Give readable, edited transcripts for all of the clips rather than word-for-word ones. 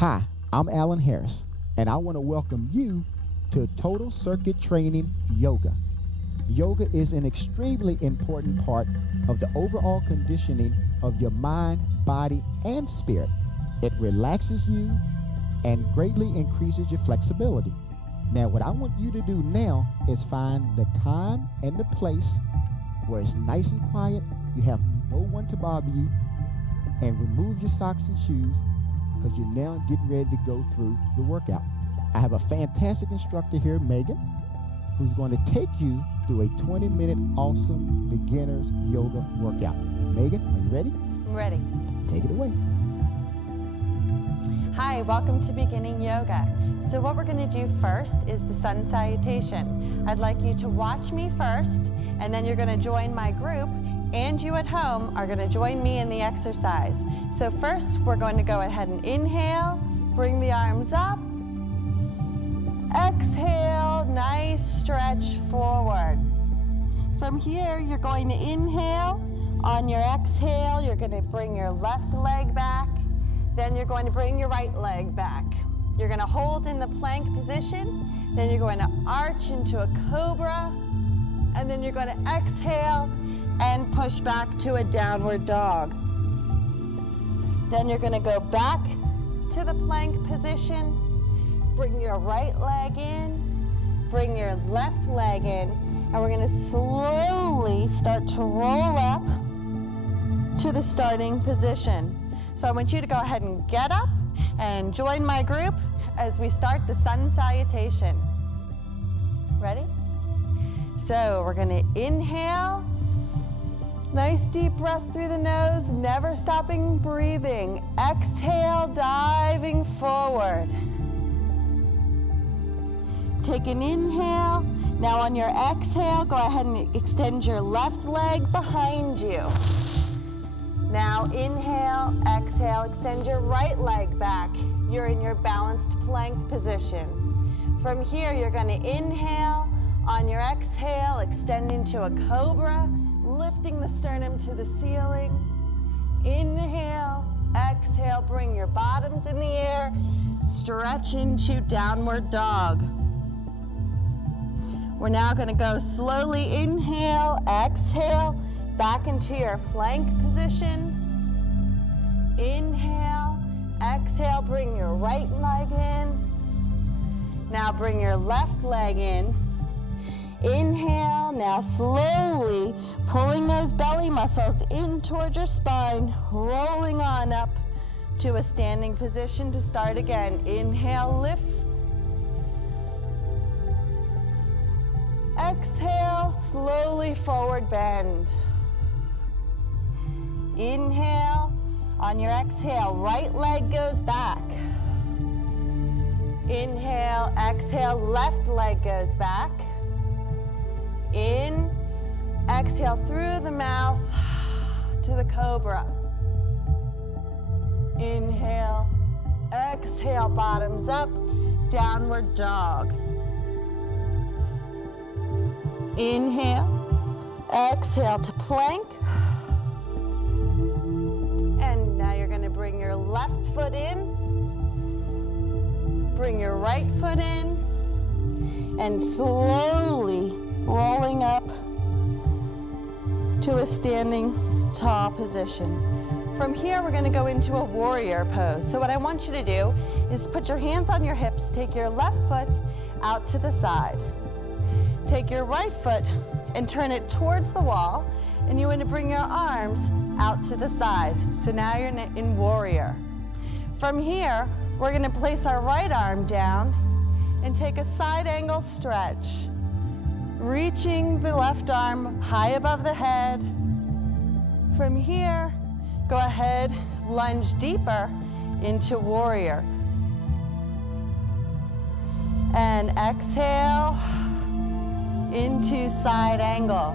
Hi, I'm Alan Harris, and I want to welcome you to Total Circuit Training Yoga. Yoga is an extremely important part of the overall conditioning of your mind, body, and spirit. It relaxes you and greatly increases your flexibility. Now, what I want you to do now is find the time and the place where it's nice and quiet, you have no one to bother you, and remove your socks and shoes because you're now getting ready to go through the workout. I have a fantastic instructor here, Megan, who's going to take you through a 20-minute awesome beginner's yoga workout. Megan, are you ready? I'm ready. Take it away. Hi, welcome to Beginning Yoga. So what we're going to do first is the sun salutation. I'd like you to watch me first, and then you're going to join my group, and you at home are going to join me in the exercise. So first, we're going to go ahead and inhale, bring the arms up. Exhale, nice stretch forward. From here, you're going to inhale. On your exhale, you're going to bring your left leg back. Then you're going to bring your right leg back. You're going to hold in the plank position. Then you're going to arch into a cobra. And then you're going to exhale and push back to a downward dog. Then you're going to go back to the plank position. Bring your right leg in. Bring your left leg in. And we're going to slowly start to roll up to the starting position. So I want you to go ahead and get up and join my group as we start the sun salutation. Ready? So we're going to inhale. Nice deep breath through the nose, never stopping breathing. Exhale, diving forward. Take an inhale. Now on your exhale, go ahead and extend your left leg behind you. Now inhale, exhale, extend your right leg back. You're in your balanced plank position. From here, you're going to inhale. On your exhale, extend into a cobra, lifting the sternum to the ceiling. Inhale, exhale, bring your bottoms in the air. Stretch into downward dog. We're now going to go slowly inhale, exhale, back into your plank position. Inhale, exhale, bring your right leg in. Now bring your left leg in. Inhale, now slowly pulling those belly muscles in towards your spine, rolling on up to a standing position to start again. Inhale, lift. Exhale, slowly forward bend. Inhale. On your exhale, right leg goes back. Inhale, exhale, left leg goes back. In, exhale through the mouth to the cobra. Inhale, exhale, bottoms up, downward dog. Inhale, exhale to plank. And now you're going to bring your left foot in, bring your right foot in, and slowly rolling up to a standing tall position. From here, we're going to go into a warrior pose. So what I want you to do is put your hands on your hips, take your left foot out to the side. Take your right foot and turn it towards the wall, and you want to bring your arms out to the side. So now you're in warrior. From here, we're going to place our right arm down and take a side angle stretch, reaching the left arm high above the head. From here, go ahead, lunge deeper into warrior. And exhale into side angle.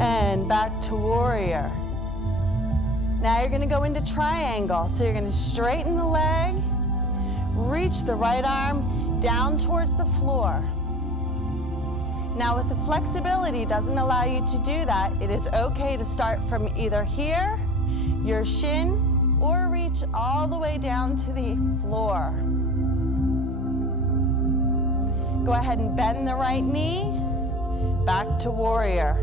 And back to warrior. Now you're going to go into triangle. So you're going to straighten the leg, reach the right arm down towards the floor. Now, if the flexibility doesn't allow you to do that, it is okay to start from either here, your shin, or reach all the way down to the floor. Go ahead and bend the right knee, back to warrior.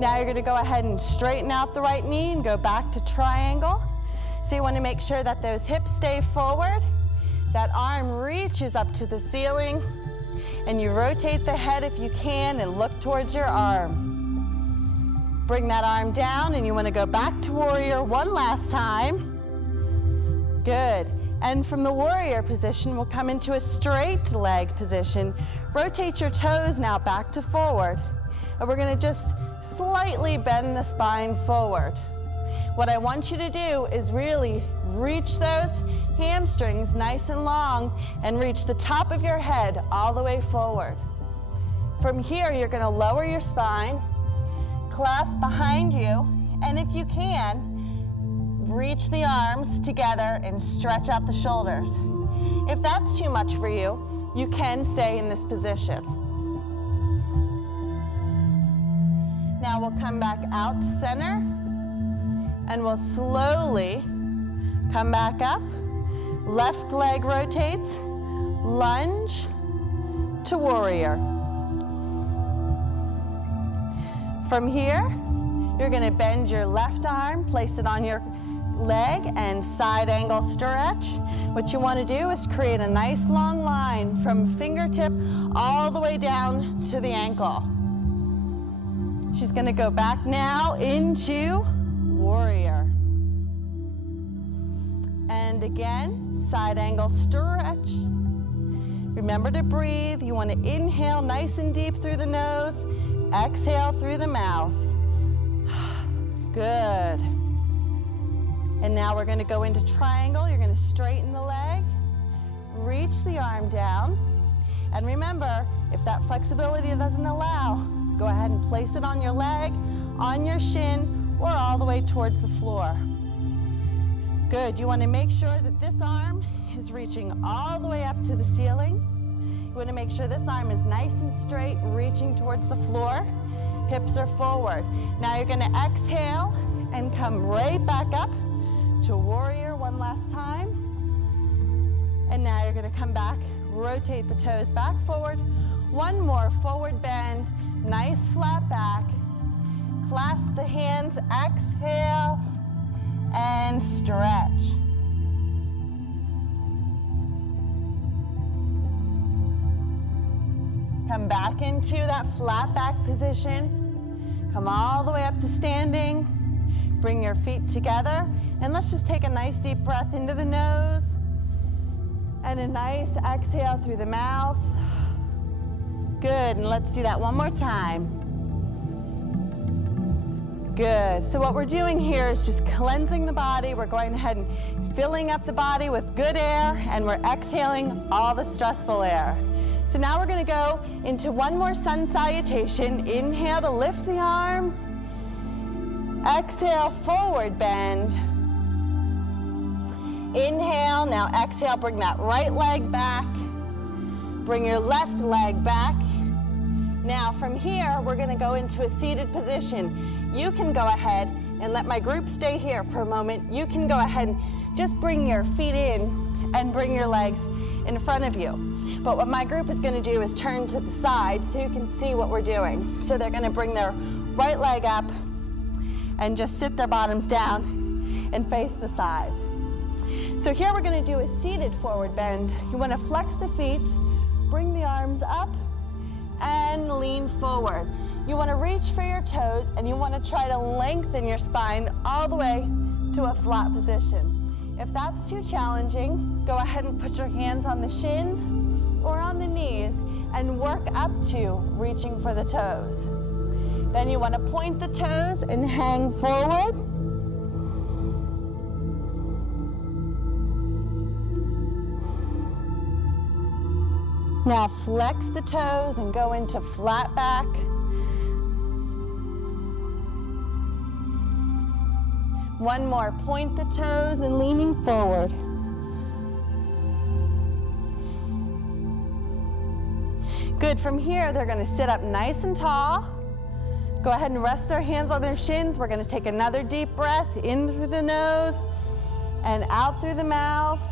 Now you're going to go ahead and straighten out the right knee and go back to triangle. So you want to make sure that those hips stay forward, that arm reaches up to the ceiling, and you rotate the head if you can and look towards your arm. Bring that arm down, and you want to go back to warrior one last time. Good. And from the warrior position, we'll come into a straight leg position. Rotate your toes now back to forward. And we're going to just slightly bend the spine forward. What I want you to do is really reach those hamstrings nice and long and reach the top of your head all the way forward. From here, you're going to lower your spine, clasp behind you, and if you can, reach the arms together and stretch out the shoulders. If that's too much for you, you can stay in this position. Now we'll come back out to center, and we'll slowly come back up. Left leg rotates, lunge to warrior. From here, you're going to bend your left arm, place it on your leg, and side angle stretch. What you want to do is create a nice long line from fingertip all the way down to the ankle. She's going to go back now into warrior. And again, side angle stretch. Remember to breathe. You want to inhale nice and deep through the nose, exhale through the mouth. Good. And now we're going to go into triangle. You're going to straighten the leg, reach the arm down, and remember, if that flexibility doesn't allow, go ahead and place it on your leg, on your shin, or all the way towards the floor. Good. You want to make sure that this arm is reaching all the way up to the ceiling. You want to make sure this arm is nice and straight, reaching towards the floor. Hips are forward. Now you're going to exhale and come right back up to warrior one last time. And now you're going to come back, rotate the toes back forward. One more forward bend, nice flat back. Clasp the hands, exhale, and stretch. Come back into that flat back position. Come all the way up to standing. Bring your feet together. And let's just take a nice deep breath into the nose. And a nice exhale through the mouth. Good, and let's do that one more time. Good, so what we're doing here is just cleansing the body. We're going ahead and filling up the body with good air, and we're exhaling all the stressful air. So now we're gonna go into one more sun salutation. Inhale to lift the arms. Exhale, forward bend. Inhale, now exhale, bring that right leg back. Bring your left leg back. Now from here, we're gonna go into a seated position. You can go ahead and let my group stay here for a moment. You can go ahead and just bring your feet in and bring your legs in front of you. But what my group is gonna do is turn to the side so you can see what we're doing. So they're gonna bring their right leg up and just sit their bottoms down and face the side. So here we're gonna do a seated forward bend. You wanna flex the feet, bring the arms up, and lean forward. You wanna reach for your toes, and you wanna try to lengthen your spine all the way to a flat position. If that's too challenging, go ahead and put your hands on the shins or on the knees and work up to reaching for the toes. Then you wanna point the toes and hang forward. Now flex the toes and go into flat back. One more, point the toes and leaning forward. Good, from here, they're gonna sit up nice and tall. Go ahead and rest their hands on their shins. We're gonna take another deep breath in through the nose and out through the mouth.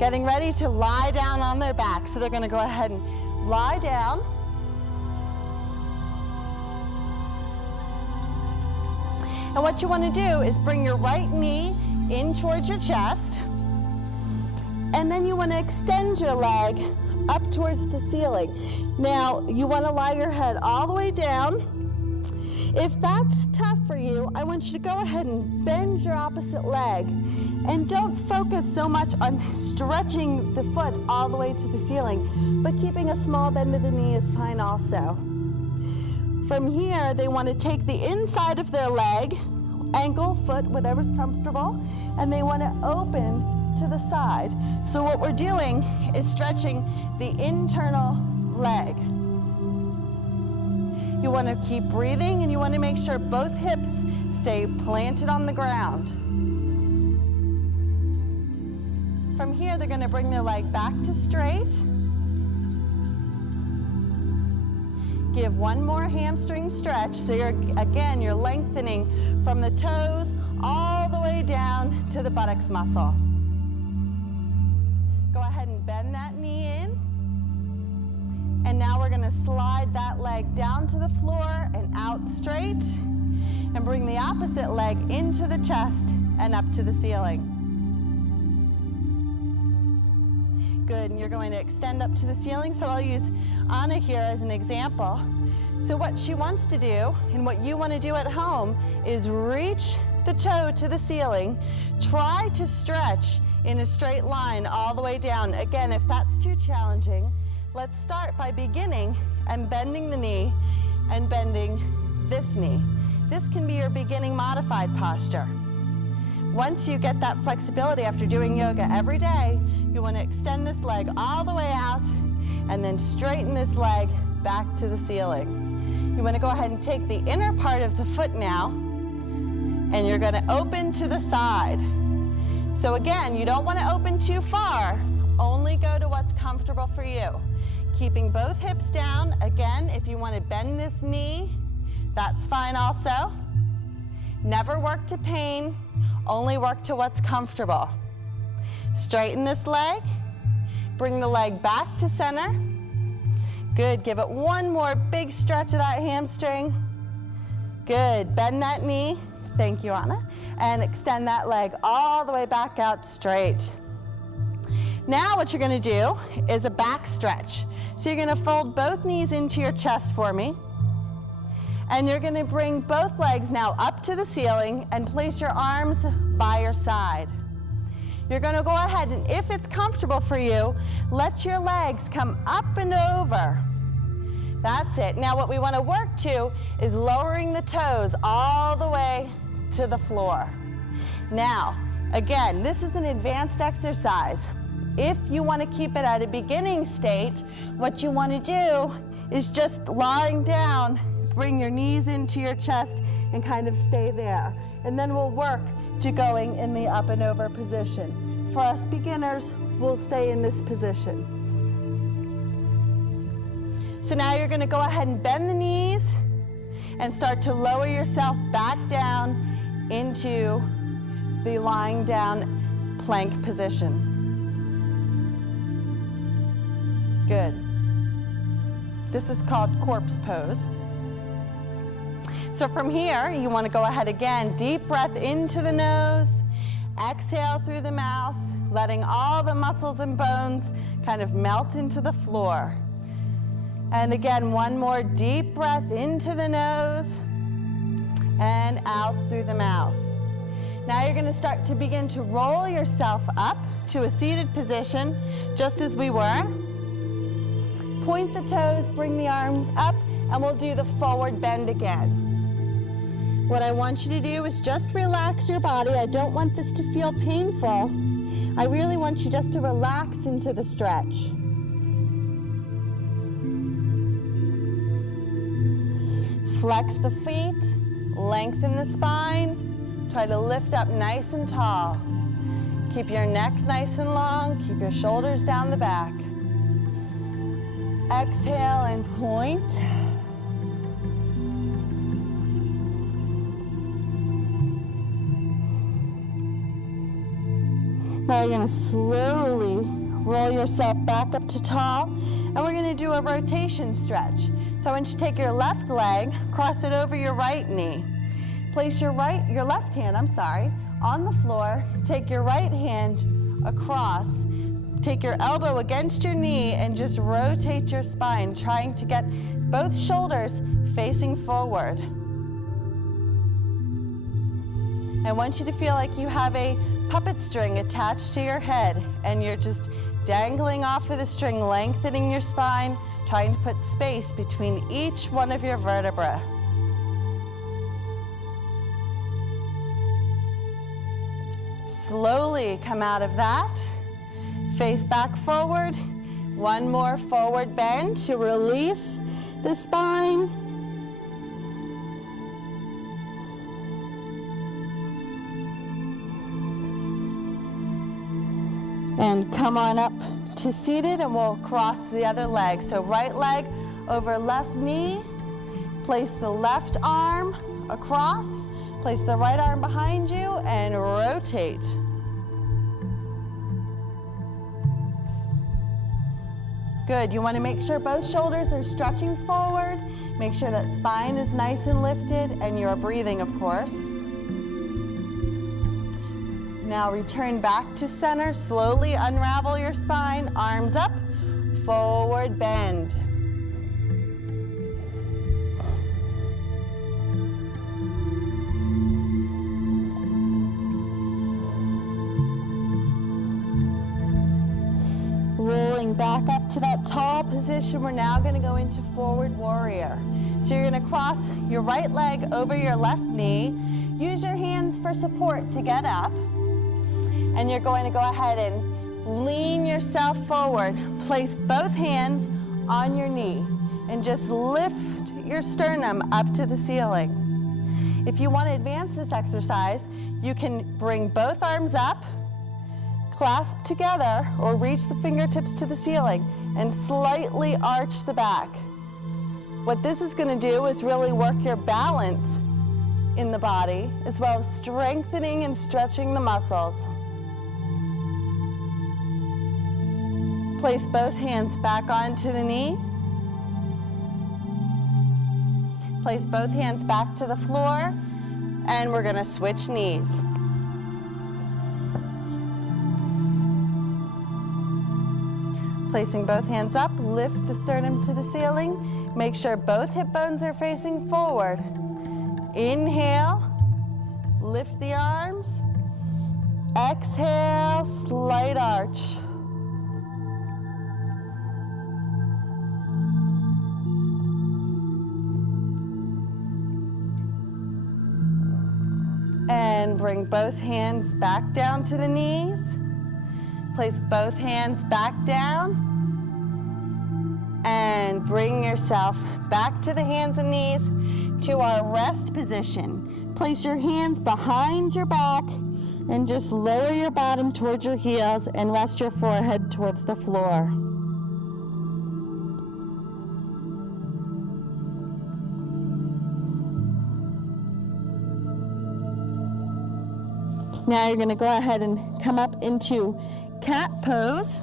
Getting ready to lie down on their back. So they're gonna go ahead and lie down. And what you wanna do is bring your right knee in towards your chest. And then you wanna extend your leg up towards the ceiling. Now, you wanna lie your head all the way down. If that's tough for you, I want you to go ahead and bend your opposite leg. And don't focus so much on stretching the foot all the way to the ceiling, but keeping a small bend of the knee is fine also. From here, they want to take the inside of their leg, ankle, foot, whatever's comfortable, and they want to open to the side. So what we're doing is stretching the internal leg. You want to keep breathing, and you want to make sure both hips stay planted on the ground. From here, they're going to bring their leg back to straight. Give one more hamstring stretch. So you're lengthening from the toes all the way down to the buttocks muscle. Go ahead and bend that knee in. And now we're going to slide that leg down to the floor and out straight. And bring the opposite leg into the chest and up to the ceiling. Good, and you're going to extend up to the ceiling. So I'll use Anna here as an example. So what she wants to do, and what you want to do at home, is reach the toe to the ceiling. Try to stretch in a straight line all the way down. Again, if that's too challenging, let's start by beginning and bending the knee and bending this knee. This can be your beginning modified posture. Once you get that flexibility after doing yoga every day, you want to extend this leg all the way out and then straighten this leg back to the ceiling. You want to go ahead and take the inner part of the foot now, and you're going to open to the side. So again, you don't want to open too far, only go to what's comfortable for you. Keeping both hips down. Again, if you want to bend this knee, that's fine also. Never work to pain, only work to what's comfortable. Straighten this leg, bring the leg back to center. Good, give it one more big stretch of that hamstring. Good, bend that knee, thank you, Anna, and extend that leg all the way back out straight. Now what you're gonna do is a back stretch. So you're gonna fold both knees into your chest for me, and you're gonna bring both legs now up to the ceiling and place your arms by your side. You're gonna go ahead, and if it's comfortable for you, let your legs come up and over. That's it. Now what we wanna work to is lowering the toes all the way to the floor. Now, again, this is an advanced exercise. If you wanna keep it at a beginning state, what you wanna do is just lying down, bring your knees into your chest and kind of stay there. And then we'll work to going in the up and over position. For us beginners, we'll stay in this position. So now you're gonna go ahead and bend the knees and start to lower yourself back down into the lying down plank position. Good. This is called corpse pose. So from here, you want to go ahead again, deep breath into the nose, exhale through the mouth, letting all the muscles and bones kind of melt into the floor. And again, one more deep breath into the nose and out through the mouth. Now you're going to start to begin to roll yourself up to a seated position, just as we were. Point the toes, bring the arms up, and we'll do the forward bend again. What I want you to do is just relax your body. I don't want this to feel painful. I really want you just to relax into the stretch. Flex the feet, lengthen the spine, try to lift up nice and tall. Keep your neck nice and long, keep your shoulders down the back. Exhale and point. Now you're going to slowly roll yourself back up to tall, and we're going to do a rotation stretch. So I want you to take your left leg, cross it over your right knee. Place your left hand, on the floor. Take your right hand across. Take your elbow against your knee and just rotate your spine, trying to get both shoulders facing forward. I want you to feel like you have a puppet string attached to your head, and you're just dangling off of the string, lengthening your spine, trying to put space between each one of your vertebrae. Slowly come out of that. Face back forward. One more forward bend to release the spine. And come on up to seated, and we'll cross the other leg. So right leg over left knee. Place the left arm across. Place the right arm behind you and rotate. Good. You want to make sure both shoulders are stretching forward. Make sure that spine is nice and lifted, and you're breathing, of course. Now return back to center. Slowly unravel your spine. Arms up. Forward bend. Rolling back up to that tall position, we're now going to go into forward warrior. So you're going to cross your right leg over your left knee. Use your hands for support to get up. And you're going to go ahead and lean yourself forward. Place both hands on your knee and just lift your sternum up to the ceiling. If you want to advance this exercise, you can bring both arms up, clasp together, or reach the fingertips to the ceiling and slightly arch the back. What this is going to do is really work your balance in the body, as well as strengthening and stretching the muscles. Place both hands back onto the knee. Place both hands back to the floor, and we're going to switch knees. Placing both hands up, lift the sternum to the ceiling. Make sure both hip bones are facing forward. Inhale, lift the arms. Exhale, slight arch. And bring both hands back down to the knees. Place both hands back down. And bring yourself back to the hands and knees to our rest position. Place your hands behind your back and just lower your bottom towards your heels and rest your forehead towards the floor. Now you're going to go ahead and come up into cat pose.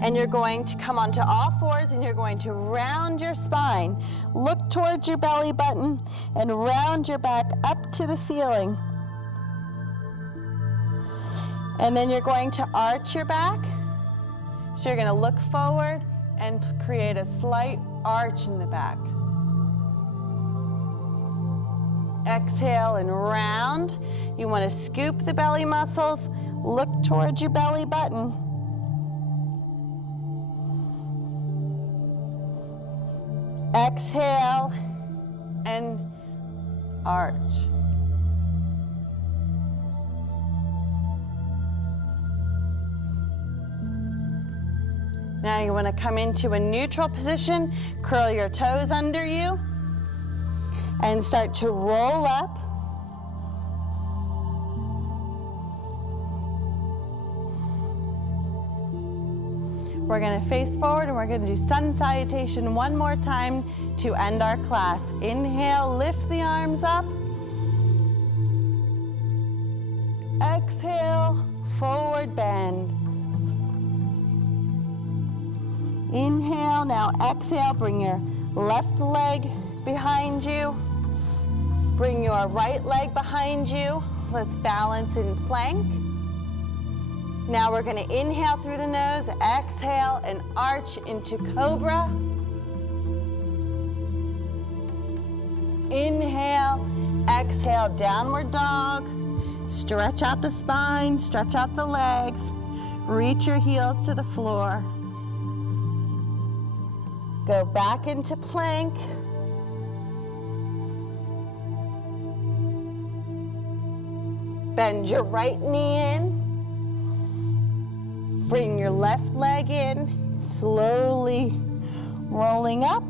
And you're going to come onto all fours, and you're going to round your spine. Look towards your belly button and round your back up to the ceiling. And then you're going to arch your back. So you're going to look forward and create a slight arch in the back. Exhale and round. You want to scoop the belly muscles. Look towards your belly button. Exhale and arch. Now you want to come into a neutral position, curl your toes under you, and start to roll up. We're gonna face forward and we're gonna do sun salutation one more time to end our class. Inhale, lift the arms up. Exhale, forward bend. Inhale, now exhale, bring your left leg behind you. Bring your right leg behind you. Let's balance in plank. Now we're gonna inhale through the nose, exhale, and arch into cobra. Inhale, exhale, downward dog. Stretch out the spine, stretch out the legs. Reach your heels to the floor. Go back into plank. Bend your right knee in. Bring your left leg in, slowly rolling up.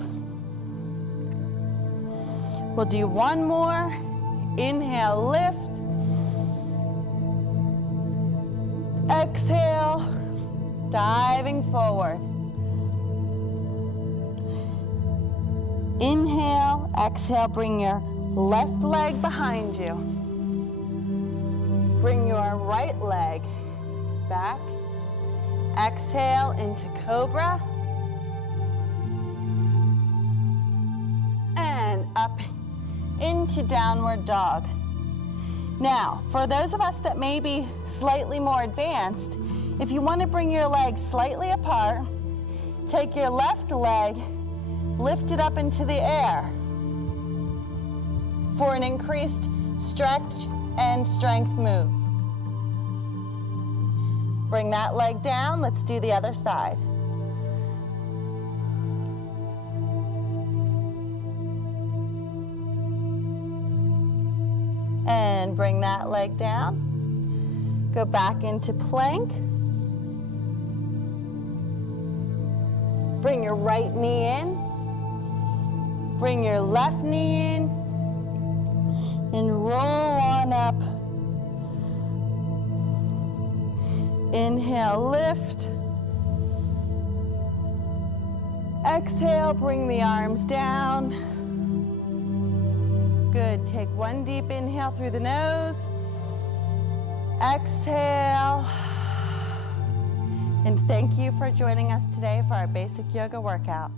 We'll do one more. Inhale, lift. Exhale, diving forward. Inhale, exhale, bring your left leg behind you. Bring your right leg back. Exhale into cobra. And up into downward dog. Now, for those of us that may be slightly more advanced, if you want to bring your legs slightly apart, take your left leg, lift it up into the air for an increased stretch and strength move. Bring that leg down. Let's do the other side. And bring that leg down. Go back into plank. Bring your right knee in. Bring your left knee in. And roll on up. Inhale, lift. Exhale, bring the arms down. Good. Take one deep inhale through the nose. Exhale. And thank you for joining us today for our basic yoga workout.